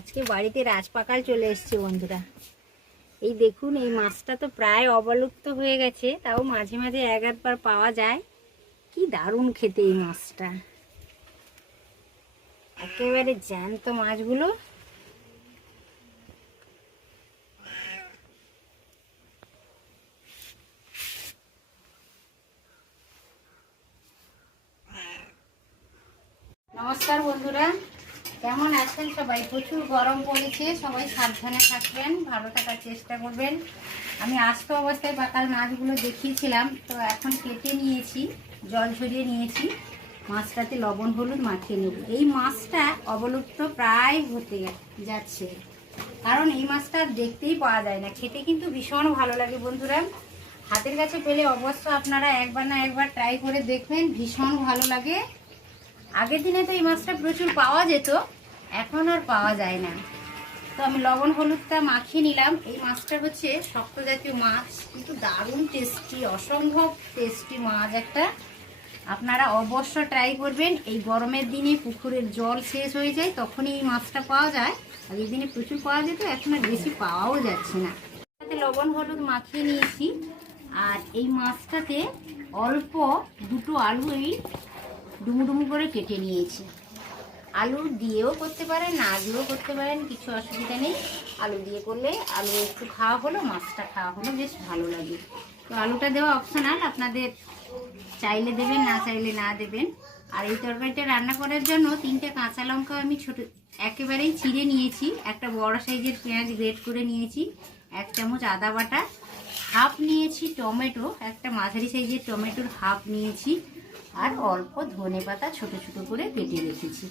আজকে বাড়িতে রাজপাকাল চলে এসছে বন্ধুরা। এই দেখুন, এই মাছটা তো প্রায় অবলুপ্ত হয়ে গেছে, তাও মাঝে মাঝে এক আধবার পাওয়া যায়। কি দারুণ খেতে এই মাছটা, একেবারে জ্যান্ত মাছগুলো। নমস্কার বন্ধুরা, কেমন আছেন সবাই? প্রচুর গরম পড়েছে, সবাই সাবধানে থাকবেন, ভালো থাকার চেষ্টা করবেন। আমি আস্ত অবস্থায় পাকাল মাছগুলো দেখিয়েছিলাম, তো এখন কেটে নিয়েছি, জল ঝরিয়ে নিয়েছি। মাছটাতে লবণ হলুদ মাখিয়ে নেব। এই মাছটা অবলুপ্ত প্রায় হতে যাচ্ছে, কারণ এই মাছটা দেখতেই পাওয়া যায় না। খেতে কিন্তু ভীষণ ভালো লাগে বন্ধুরা। হাতের কাছে পেলে অবশ্য আপনারা একবার না একবার ট্রাই করে দেখবেন, ভীষণ ভালো লাগে। আগের দিনে তো এই মাছটা প্রচুর পাওয়া যেত, এখন আর পাওয়া যায় না। তো আমি লবণ হলুদটা মাখিয়ে নিলাম। এই মাছটা হচ্ছে শক্ত জাতীয় মাছ, কিন্তু দারুণ টেস্টি, অসম্ভব টেস্টি মাছ একটা। আপনারা অবশ্য ট্রাই করবেন। এই গরমের দিনে পুকুরের জল শেষ হয়ে যায়, তখনই এই মাছটা পাওয়া যায়। আগের দিনে প্রচুর পাওয়া যেত, এখন আর বেশি পাওয়াও যাচ্ছে না। লবণ হলুদ মাখিয়ে নিয়েছি, আর এই মাছটাতে অল্প দুটো আলু এই ডুমু ডুমু করে কেটে নিয়েছি। আলু দিয়েও করতে পারেন, না দিয়েও করতে পারেন, কিছু অসুবিধা নেই। আলু দিয়ে করলে আলু একটু খাওয়া হলো, মাছটা খাওয়া হলো, বেশ ভালো লাগে। তো আলুটা দেওয়া অপশনাল, আপনাদের চাইলে দেবেন, না চাইলে না দেবেন। আর এই তরকারিটা রান্না করার জন্য 3টে কাঁচা লঙ্কা আমি ছোটো একেবারেই চিড়ে নিয়েছি। একটা বড় সাইজের পেঁয়াজ গ্রেট করে নিয়েছি। 1 চামচ আদা বাটা, হাফ নিয়েছি টমেটো, একটা মাঝারি সাইজের টমেটোর হাফ নিয়েছি। আর অল্প ধনে পাতা ছোটো ছোটো করে কেটে রেখেছি।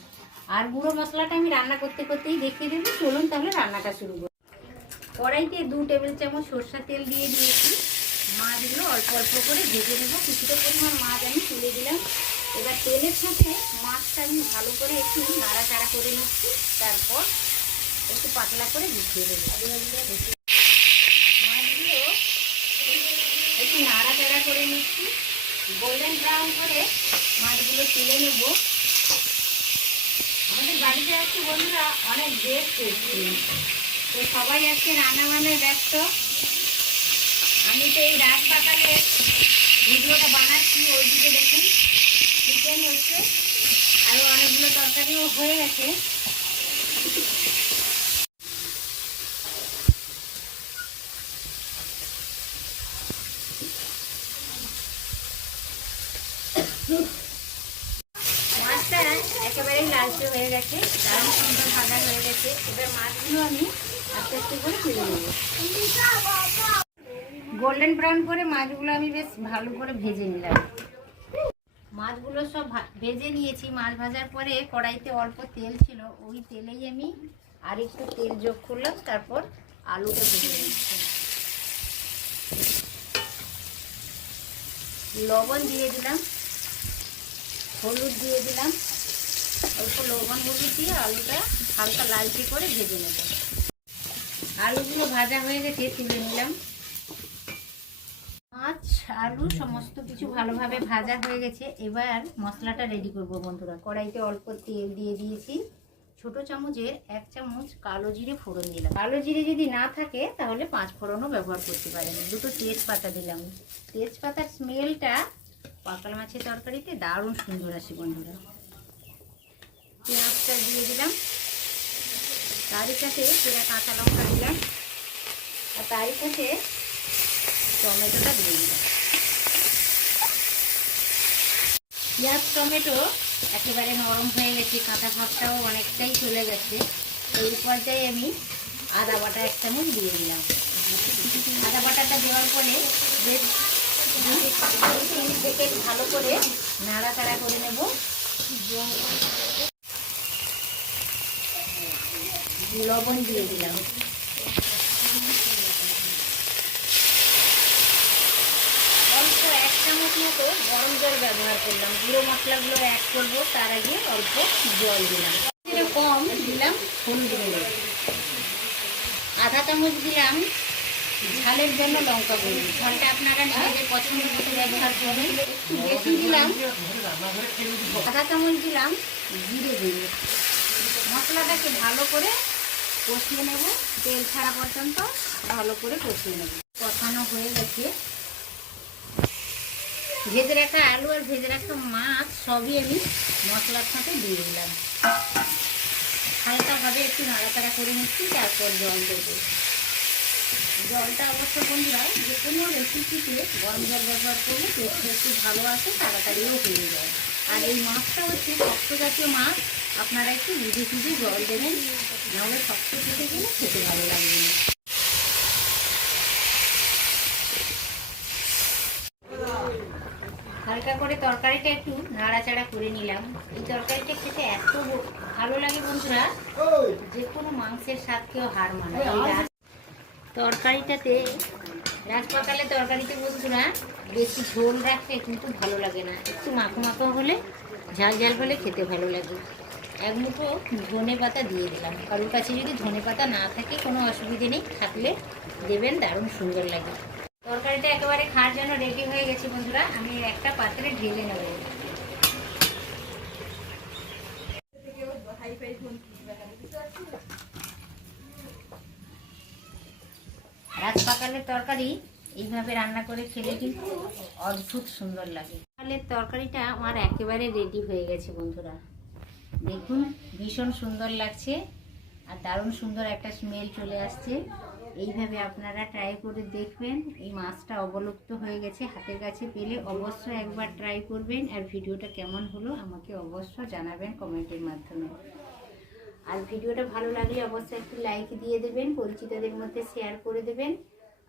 আর গুঁড়ো মশলাটা আমি রান্না করতে করতেই দেখিয়ে দেবো। চলুন তাহলে রান্নাটা শুরু করি। কড়াইতে 2 টেবিল চামচ সরষের তেল দিয়ে দিয়েছি। মাছগুলো অল্প অল্প করে ভেজে নেবো। কিছুটা পরিমাণ মাছ আমি তুলে দিলাম। এবার তেলের সাথে মাছটা আমি ভালো করে একটু নাড়াচাড়া করে নিচ্ছি, তারপর একটু পাতলা করে গুছিয়ে দেবো। মাছগুলো একটু নাড়াচাড়া করে নিচ্ছি, গোল্ডেন ব্রাউন করে মাছগুলো তুলে নেব। আমাদের বাড়িতে আজকে বন্ধুরা অনেক গেস্ট এসেছে, তো সবাই আজকে রান্না বান্নায় ব্যস্ত। আমি তো এই রাত পাকালে ভিডিওটা বানাচ্ছি, ওইদিকে দেখুন চিকেন হচ্ছে, আরও অনেকগুলো তরকারিও হয়ে গেছে। মাছটা একেবারেই লালচে হয়ে গেছে, দারুণ সুন্দর ভাজা হয়ে গেছে। এবার মাছগুলো আমি আস্তে আস্তে করে তুলে নেব। গোল্ডেন ব্রাউন করে মাছগুলো আমি বেশ ভালো করে ভেজে নিলাম। মাছগুলো সব ভেজে নিয়েছি। মাছ ভাজার পরে কড়াইতে অল্প তেল ছিল, ওই তেলেই আমি আর একটু তেল যোগ করলাম, তারপর আলুটা ভেজে নিচ্ছি। লবণ দিয়ে দিলাম, হলুদ দিয়ে দিলাম, অল্প লবণ হলুদ দিয়ে আলুটা হালকা লালচে করে ভেজে নেব। আলুগুলো ভাজা হয়ে গেছে, তুলে নিলাম। মাছ আলু সমস্ত কিছু ভালোভাবে ভাজা হয়ে গেছে। এবার মশলাটা রেডি করব বন্ধুরা। কড়াইতে অল্প তেল দিয়ে দিয়েছি। ছোট চামচের 1 চামচ কালো জিরে ফোড়ন দিলাম। কালো জিরে যদি না থাকে তাহলে 5 ফোড়নও ব্যবহার করতে পারেন। 2টো তেজপাতা দিলাম। তেজপাতার স্মেলটা পাকাল মাছের তরকারিতে দারুণ সুন্দর আসে বন্ধুরা। পেঁয়াজটা দিয়ে দিলাম, তারই সাথে সেটা কাঁচা লঙ্কা দিলাম, আর তারই সাথে টমেটোটা দিয়ে দিলাম। পেঁয়াজ টমেটো একেবারে নরম হয়ে গেছে, কাঁচা ভাবটাও অনেকটাই চলে গেছে। এই পর্যায়ে আমি আদা বাটা 1 চামচ দিয়ে দিলাম। আদা বাটাটা দেওয়ার পরে বেশ 2-3 সেকেন্ড ভালো করে নাড়াচাড়া করে নেব। লবণ দিয়ে দিলাম, অল্প 1 চামচ মতো গরম জল ব্যবহার করলাম। গুঁড়ো মশলাগুলো অ্যাড করবো, তার আগে অল্প জল দিলাম। কম দিলাম হলুদ গুঁড়ো, আধা চামচ দিলাম ঝালের জন্য লঙ্কা গুঁড়ো। ঝালটা আপনারা নিজেদের পছন্দ মতো ব্যবহার করবেন। একটু বেশি দিলাম, আধা চামচ দিলাম জিরে গুঁড়ো। মশলাটাকে ভালো করে কষিয়ে নেব, তেল ছাড়া পর্যন্ত ভালো করে কষিয়ে নেব। কষানো হয়ে গেছে। ভেজে রাখা আলু আর ভেজে রাখা মাছ সবই আমি মশলার সাথে দিয়ে দিলাম। হালকাভাবে একটু নাড়াচাড়া করে নিচ্ছি, তারপর জল দেবো। জলটা অবশ্য বন্ধুরা যে কোনো রেসিপিতে গরম জল ব্যবহার করলে টেস্টটা একটু ভালো আসে, তাড়াতাড়িও হয়ে যায়। আর এই মাছটা হচ্ছে শক্ত জাতীয় মাছ, আপনারা একটু বুঝে সুঝে জল দেবেন, নাহলে শক্ত খেতে গেলে খেতে ভালো লাগবে না। হালকা করে তরকারিটা একটু নাড়াচাড়া করে নিলাম। এই তরকারিটা খেতে এত ভালো লাগে বন্ধুরা, যে কোনো মাংসের স্বাদকেও হার মানায়। তরকারিটাতে রাজপাকালে তরকারিতে বন্ধুরা বেশি ঝোল রাখলে কিন্তু ভালো লাগে না, একটু মাখো মাখো হলে, ঝাল ঝাল হলে খেতে ভালো লাগে। এক মুঠো ধনে পাতা দিয়ে দিলাম। কারোর কাছে যদি ধনে পাতা না থাকে কোনো অসুবিধে নেই, থাকলে দেবেন, দারুণ সুন্দর লাগে। তরকারিটা একেবারে খাওয়ার জন্য রেডি হয়ে গেছে বন্ধুরা। আমি একটা পাত্রে ঢেলে নেব। রাজপাকালের তরকারি এইভাবে রান্না করে খেলে কিন্তু অদ্ভুত সুন্দর লাগে। পাকালের তরকারিটা আমার একেবারে রেডি হয়ে গেছে বন্ধুরা। দেখুন ভীষণ সুন্দর লাগছে আর দারুণ সুন্দর একটা স্মেল চলে আসছে। এইভাবে আপনারা ট্রাই করে দেখবেন। এই মাছটা অবলুপ্ত হয়ে গেছে, হাতের কাছে পেলে অবশ্যই একবার ট্রাই করবেন। আর ভিডিওটা কেমন হলো আমাকে অবশ্যই জানাবেন কমেন্টের মাধ্যমে। আর ভিডিওটা ভালো লাগলে অবশ্যই একটু লাইক দিয়ে দেবেন, পরিচিতদের মধ্যে শেয়ার করে দেবেন।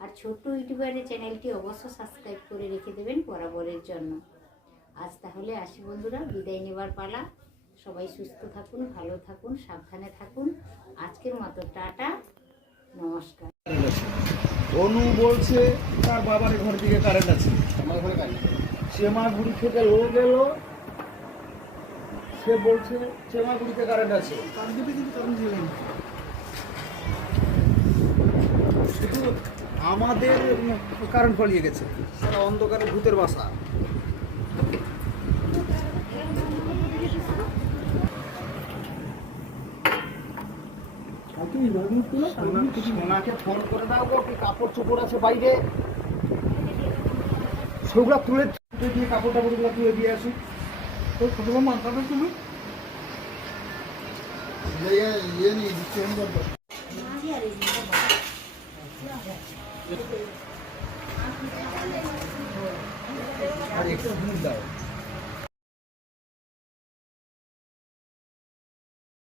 আর ছোট্ট ইউটিউবারের চ্যানেলটি অবশ্যই সাবস্ক্রাইব করে রেখে দেবেন বরাবরের জন্য। আজ তাহলে আসি বন্ধুরা, বিদায় নেবার পালা। সবাই সুস্থ থাকুন, ভালো থাকুন, সাবধানে থাকুন। আজকের মতো টাটা, নমস্কার। অনু বলছে তার বাবার ঘর থেকে কারেন্ট আছে, আমার ঘরে কারেন্ট। চেমাগুড়ি থেকে লো গেল, সে বলছে চেমাগুড়িতে কারেন্ট আছে, শুধু আমাদের কারেন্ট পালিয়ে গেছে। অন্ধকারে ভূতের বাসা। সোনাকে ফোন করে দাও গো, কি কাপড় চোপড় আছে বাইরে, সেগুলো তুলে দিয়ে কাপড় টাপড়গুলো তুলে দিয়ে আসি। তো ছোট মামা আনতে তুমি ইয়ে নিয়ে দিচ্ছি আর একটু দুধ দাও।